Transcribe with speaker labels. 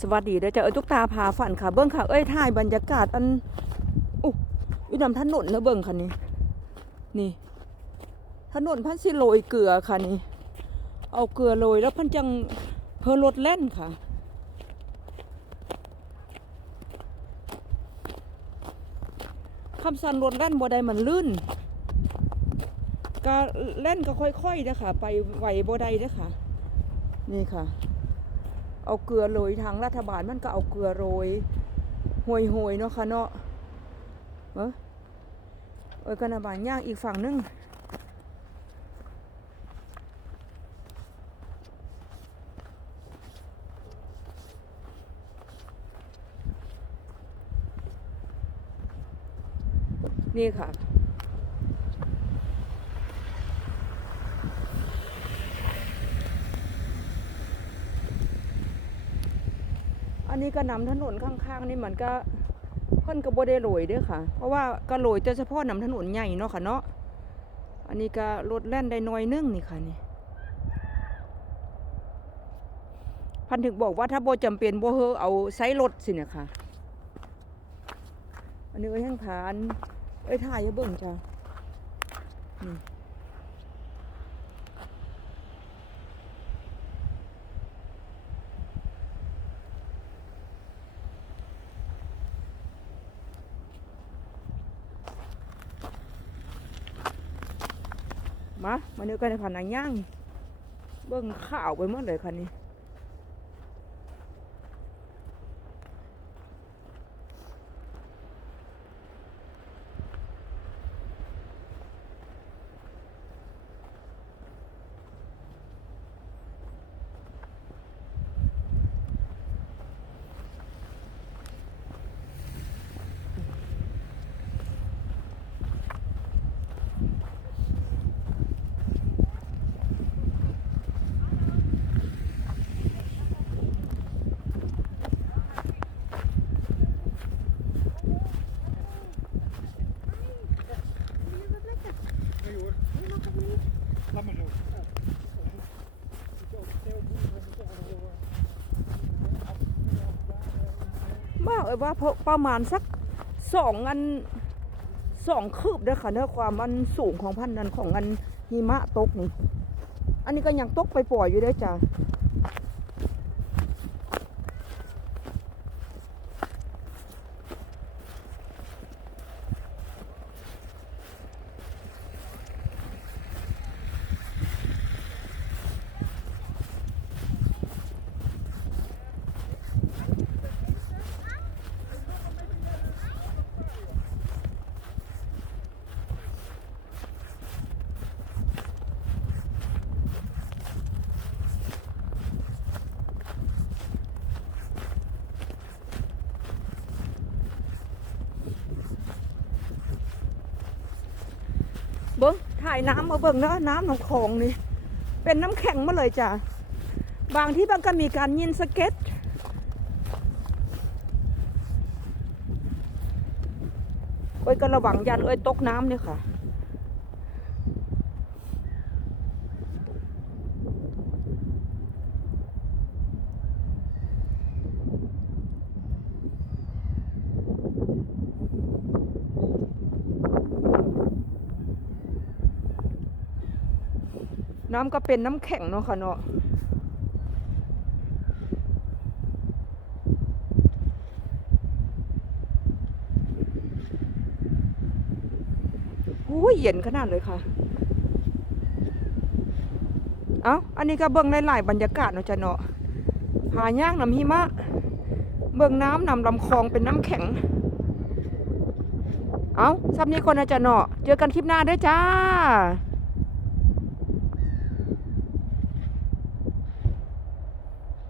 Speaker 1: สวัสดีเด้อจ้าเอ้ยทุกตาพาฝันค่ะ เบิ่งค่ะ เอ้ยถ่ายบรรยากาศอันอุ๊ยอยู่นำถนนนะเบิ่งค่ะนี่นี่ ถนนพันสิโรยเกลือค่ะนี่ เอาเกลือโรยแล้วพันจังเพอรถแล่นค่ะ คำสั่นรถแล่นบ่ได้มันลื่นก็เล่นก็ค่อยๆเด้อค่ะไปไหวบ่ได้เด้อค่ะนี่ค่ะ เอาเกลือโรยทางรัฐบาลมันก็เอาเกลือโรยห่วยๆเนาะค่ะเนาะเออเออกันนะบานย่างอีกฝั่งนึงนี่ค่ะ อันนี้ก็นำถนนข้างๆนี่มันก็เพิ่นก็บ่ได้โรยเด้อค่ะ เพราะว่าก็โรยแต่เฉพาะนำถนนใหญ่เนาะค่ะเนาะอันนี้ก็รถแล่นได้น้อยนึงนี่ค่ะนี่พันถึงบอกว่าถ้าบ่จำเป็นบ่เฮอเอาไซรถสิเนี่ยค่ะอันนี้เอ้ยแห่งผาน เอ้ยถ่ายให้เบิ่งจ้ะนี่ มามาเนื้อกันในผ่านนางย่างเบิ่งข่าวไปหมดเลยค่ะนี่
Speaker 2: Laat maar zo.
Speaker 1: มาเอ้ยว่าพอประมาณสักสองอันสองคืบเด้อค่ะเนื้อความมันสูงของพันนั้นของอันหิมะตกนี่ อันนี้ก็ยังตกไปปล่อยอยู่ด้อจ้ะ บิ้งถ่ายน้ำมาเบิ้งเนาะน้ำหนองคลองนี่ เป็นน้ำแข็งมาเลยจ้ะ บางที่บางก็มีการยินสเก็ต เอ้ยก็ระวังยันเอ้ยตกน้ำเนี่ยค่ะ น้ำก็เป็นน้ำแข็งเนาะค่ะเนาะโอ้ยเย็นขนาดเลยค่ะ เอ้า อันนี้ก็เบิ่งหลายๆบรรยากาศเนาะจ้ะเนาะหายางน้ำหิมะ เบิ่งน้ำนำลำคลองเป็นน้ำแข็ง เอ้าซับนี้คนนะจ้ะเนาะ เจอกันคลิปหน้าด้วยจ้า